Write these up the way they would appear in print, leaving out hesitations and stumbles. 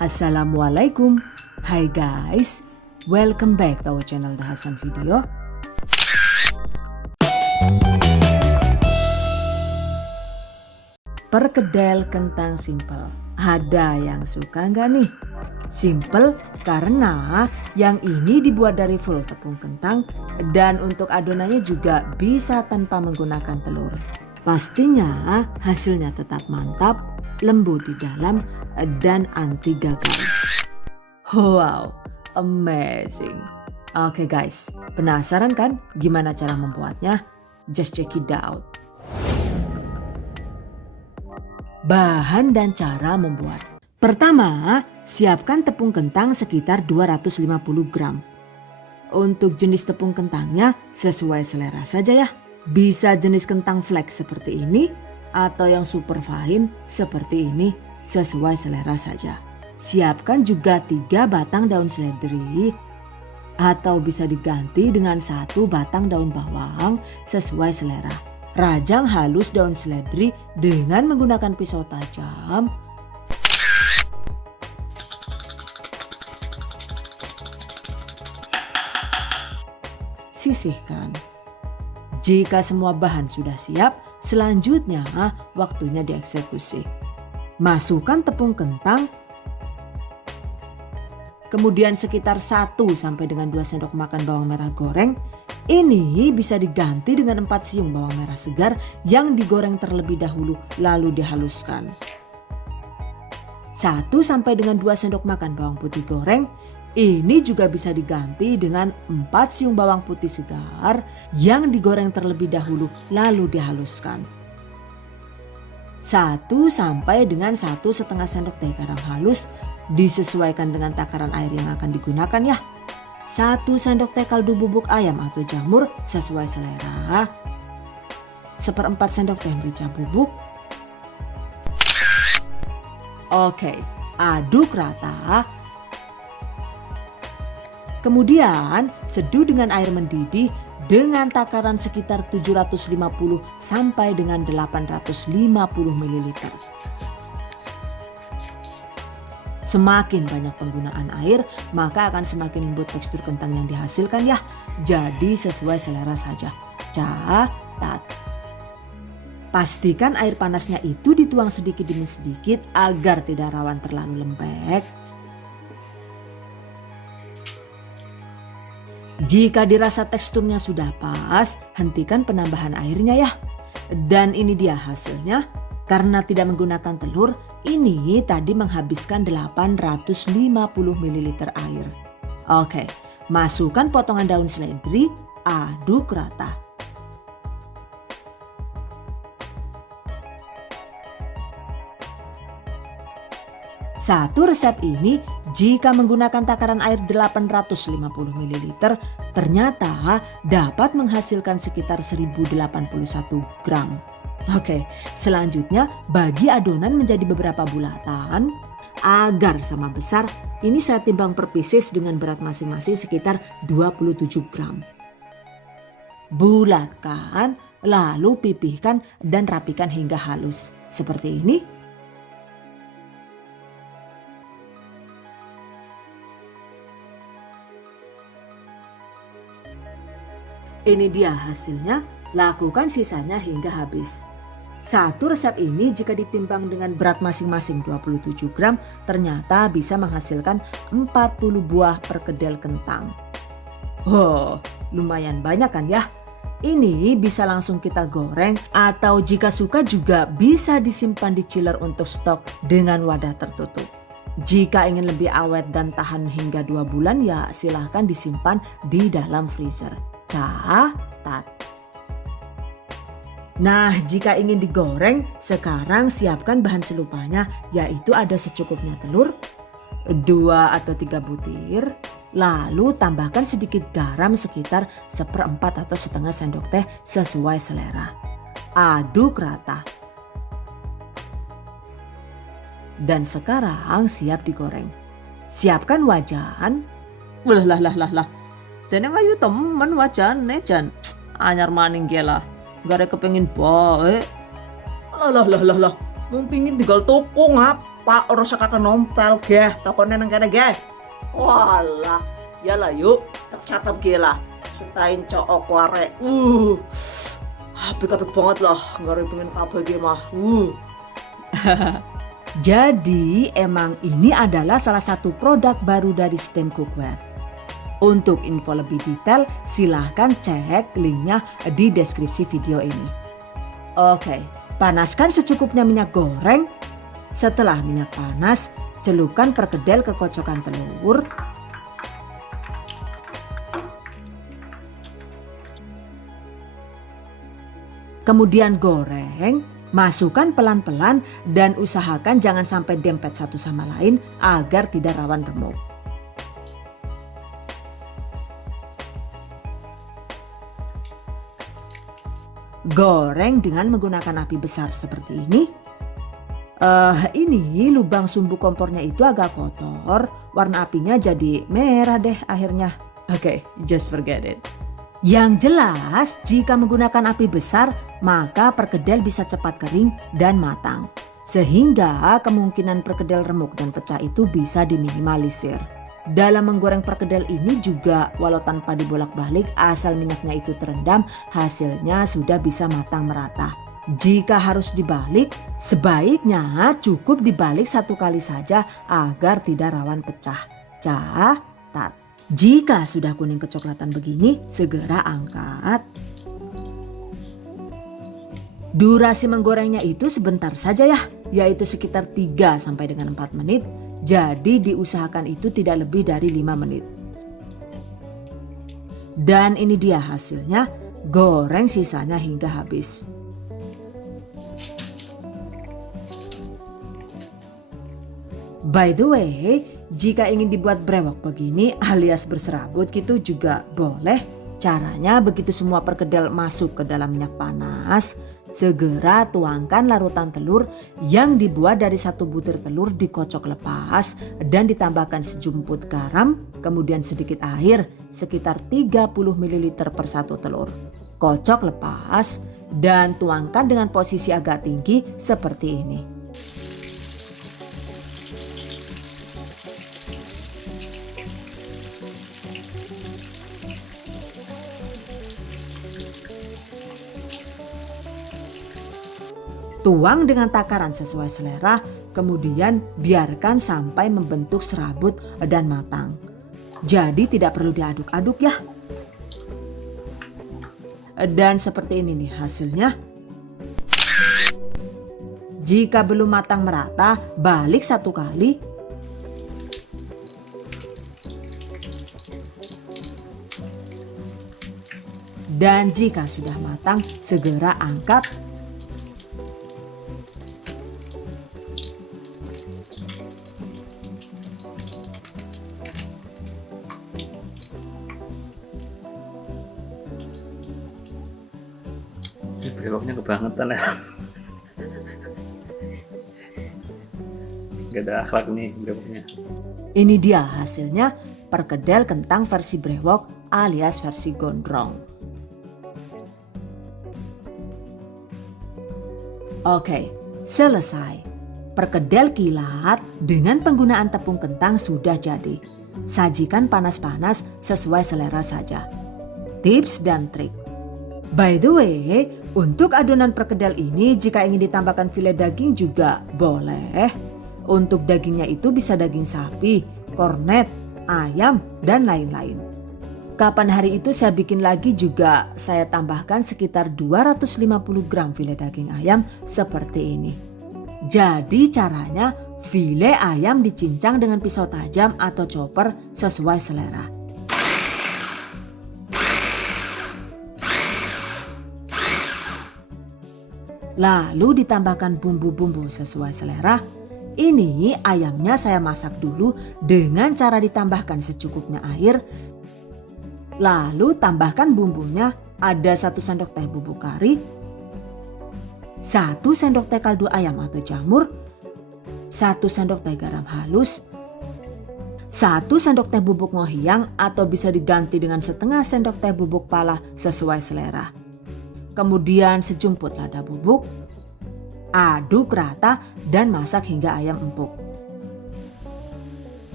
Assalamualaikum. Hai guys, welcome back to our channel The Hasan Video. Perkedel kentang simple. Ada yang suka nggak nih? Simple karena yang ini dibuat dari full tepung kentang dan untuk adonannya juga bisa tanpa menggunakan telur. Pastinya hasilnya tetap mantap, lembut di dalam dan anti gagal. Wow, amazing. Oke guys, penasaran kan gimana cara membuatnya? Just check it out. Bahan dan cara membuat. Pertama, siapkan tepung kentang sekitar 250 gram. Untuk jenis tepung kentangnya sesuai selera saja ya. Bisa jenis kentang flake seperti ini atau yang super fine seperti ini, sesuai selera saja. Siapkan juga 3 batang daun seledri atau bisa diganti dengan 1 batang daun bawang sesuai selera. Rajang halus daun seledri dengan menggunakan pisau tajam. Sisihkan. Jika semua bahan sudah siap, selanjutnya waktunya dieksekusi. Masukkan tepung kentang, kemudian sekitar 1 sampai dengan 2 sendok makan bawang merah goreng. Ini bisa diganti dengan 4 siung bawang merah segar yang digoreng terlebih dahulu lalu dihaluskan. 1 sampai dengan 2 sendok makan bawang putih goreng. Ini juga bisa diganti dengan 4 siung bawang putih segar yang digoreng terlebih dahulu lalu dihaluskan. 1 sampai dengan 1,5 sendok teh garam halus, disesuaikan dengan takaran air yang akan digunakan ya. 1 sendok teh kaldu bubuk ayam atau jamur sesuai selera. 1/4 sendok teh merica bubuk. Oke, aduk rata. Kemudian seduh dengan air mendidih dengan takaran sekitar 750 sampai dengan 850 ml. Semakin banyak penggunaan air, maka akan semakin lembut tekstur kentang yang dihasilkan ya. Jadi sesuai selera saja. Catat. Pastikan air panasnya itu dituang sedikit demi sedikit agar tidak rawan terlalu lembek. Jika dirasa teksturnya sudah pas, hentikan penambahan airnya ya. Dan ini dia hasilnya. Karena tidak menggunakan telur, ini tadi menghabiskan 850 ml air. Oke, masukkan potongan daun seledri, aduk rata. Satu resep ini jika menggunakan takaran air 850 ml ternyata dapat menghasilkan sekitar 1081 gram. Oke, selanjutnya bagi adonan menjadi beberapa bulatan agar sama besar. Ini saya timbang per pieces dengan berat masing-masing sekitar 27 gram. Bulatkan, lalu pipihkan dan rapikan hingga halus. Seperti ini. Ini dia hasilnya, lakukan sisanya hingga habis. Satu resep ini jika ditimbang dengan berat masing-masing 27 gram ternyata bisa menghasilkan 40 buah perkedel kentang. Oh, lumayan banyak kan ya? Ini bisa langsung kita goreng atau jika suka juga bisa disimpan di chiller untuk stok dengan wadah tertutup. Jika ingin lebih awet dan tahan hingga 2 bulan ya silahkan disimpan di dalam freezer. Catat. Nah, jika ingin digoreng, sekarang siapkan bahan celupanya, yaitu ada secukupnya telur, 2 atau 3 butir, lalu tambahkan sedikit garam sekitar 1/4 atau setengah sendok teh sesuai selera. Aduk rata. Dan sekarang siap digoreng. Siapkan wajan. Lah. Tenang ayo temen wajan jan. Anyar maning gela. Gak ada kepengin bae. Lah. Mau pingin tinggal tuku ngapa ora kakak nontel geh takone nang kene geh. Walah, yalah yuk tercatat gila. Setain cok arek. Apik-apik banget lah, nggak pengen kabeh ge mah. Jadi emang ini adalah salah satu produk baru dari STEM Cookware. Untuk info lebih detail silahkan cek linknya di deskripsi video ini. Oke, panaskan secukupnya minyak goreng. Setelah minyak panas, celupkan perkedel ke kocokan telur. Kemudian goreng, masukkan pelan-pelan dan usahakan jangan sampai dempet satu sama lain agar tidak rawan remuk. Goreng dengan menggunakan api besar seperti ini. Ini lubang sumbu kompornya itu agak kotor, warna apinya jadi merah deh akhirnya. Oke, just forget it. Yang jelas, jika menggunakan api besar, maka perkedel bisa cepat kering dan matang. Sehingga kemungkinan perkedel remuk dan pecah itu bisa diminimalisir. Dalam menggoreng perkedel ini juga walau tanpa dibolak-balik asal minyaknya itu terendam, hasilnya sudah bisa matang merata. Jika harus dibalik, sebaiknya cukup dibalik satu kali saja agar tidak rawan pecah. Catat, jika sudah kuning kecoklatan begini, segera angkat. Durasi menggorengnya itu sebentar saja ya, yaitu sekitar 3 sampai dengan 4 menit. Jadi diusahakan itu tidak lebih dari 5 menit. Dan ini dia hasilnya, goreng sisanya hingga habis. By the way, jika ingin dibuat brewok begini alias berserabut gitu juga boleh. Caranya begitu semua perkedel masuk ke dalam minyak panas, segera tuangkan larutan telur yang dibuat dari 1 butir telur dikocok lepas dan ditambahkan sejumput garam, kemudian sedikit air sekitar 30 ml per 1 telur. Kocok lepas dan tuangkan dengan posisi agak tinggi seperti ini. Tuang dengan takaran sesuai selera, kemudian biarkan sampai membentuk serabut dan matang. Jadi tidak perlu diaduk-aduk ya. Dan seperti ini nih hasilnya. Jika belum matang merata, balik 1 kali. Dan jika sudah matang, segera angkat. Brewoknya kebangetan ya. Gak ada akhlak nih brewoknya. Ini dia hasilnya, perkedel kentang versi brewok alias versi gondrong. Oke, selesai. Perkedel kilat dengan penggunaan tepung kentang sudah jadi. Sajikan panas-panas sesuai selera saja. Tips dan trik. By the way, untuk adonan perkedel ini jika ingin ditambahkan file daging juga boleh. Untuk dagingnya itu bisa daging sapi, kornet, ayam, dan lain-lain. Kapan hari itu saya bikin lagi juga saya tambahkan sekitar 250 gram file daging ayam seperti ini. Jadi caranya file ayam dicincang dengan pisau tajam atau chopper sesuai selera. Lalu ditambahkan bumbu-bumbu sesuai selera. Ini ayamnya saya masak dulu dengan cara ditambahkan secukupnya air. Lalu tambahkan bumbunya, ada 1 sendok teh bubuk kari, 1 sendok teh kaldu ayam atau jamur, 1 sendok teh garam halus, 1 sendok teh bubuk ngohiang atau bisa diganti dengan setengah sendok teh bubuk pala sesuai selera. Kemudian sejumput lada bubuk, Aduk rata dan masak hingga ayam empuk.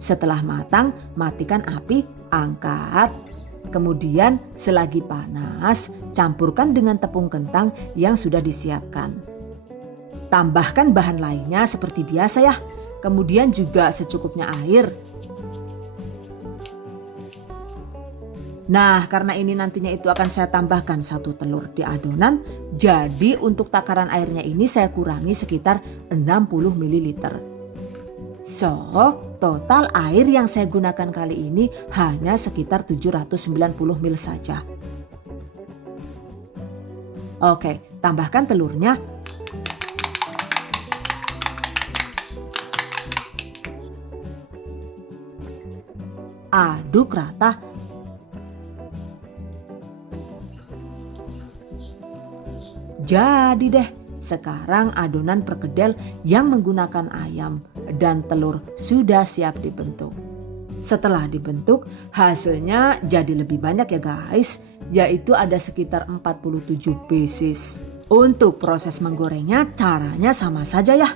Setelah matang, matikan api, angkat. Kemudian selagi panas, campurkan dengan tepung kentang yang sudah disiapkan. Tambahkan bahan lainnya seperti biasa ya. Kemudian juga secukupnya air. Nah, karena ini nantinya itu akan saya tambahkan 1 telur di adonan, jadi untuk takaran airnya ini saya kurangi sekitar 60 ml. So, total air yang saya gunakan kali ini hanya sekitar 790 ml saja. Oke, tambahkan telurnya. Aduk rata. Jadi deh, sekarang adonan perkedel yang menggunakan ayam dan telur sudah siap dibentuk. Setelah dibentuk, hasilnya jadi lebih banyak ya guys, yaitu ada sekitar 47 pieces. Untuk proses menggorengnya caranya sama saja ya.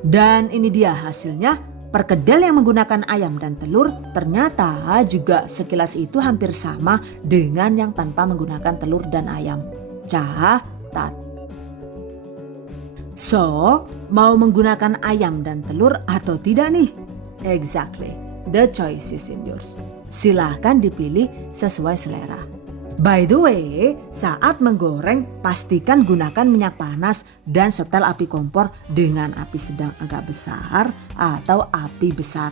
Dan ini dia hasilnya, perkedel yang menggunakan ayam dan telur ternyata juga sekilas itu hampir sama dengan yang tanpa menggunakan telur dan ayam. Catat. So, mau menggunakan ayam dan telur atau tidak nih? Exactly, the choice is in yours. Silahkan dipilih sesuai selera. By the way, saat menggoreng pastikan gunakan minyak panas dan setel api kompor dengan api sedang agak besar atau api besar.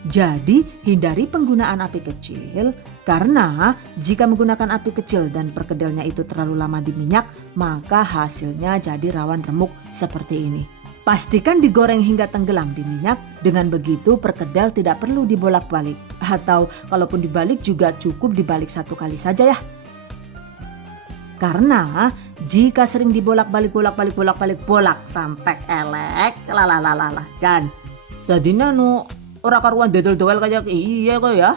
Jadi hindari penggunaan api kecil karena jika menggunakan api kecil dan perkedelnya itu terlalu lama di minyak, maka hasilnya jadi rawan remuk seperti ini. Pastikan digoreng hingga tenggelam di minyak, dengan begitu perkedel tidak perlu dibolak-balik. Atau kalaupun dibalik juga cukup dibalik 1 kali saja ya. Karena jika sering dibolak-balik sampai elek, Jan. Jadinya ora karuan dodol-dodol kayak iya kok ya.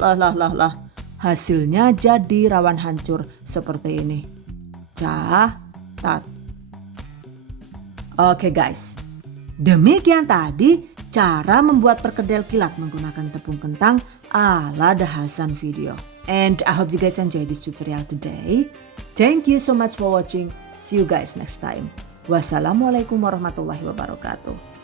Lah. Hasilnya jadi rawan hancur seperti ini. Catat. Oke guys. Demikian tadi cara membuat perkedel kilat menggunakan tepung kentang ala The Hasan video. And I hope you guys enjoy this tutorial today. Thank you so much for watching. See you guys next time. Wassalamualaikum warahmatullahi wabarakatuh.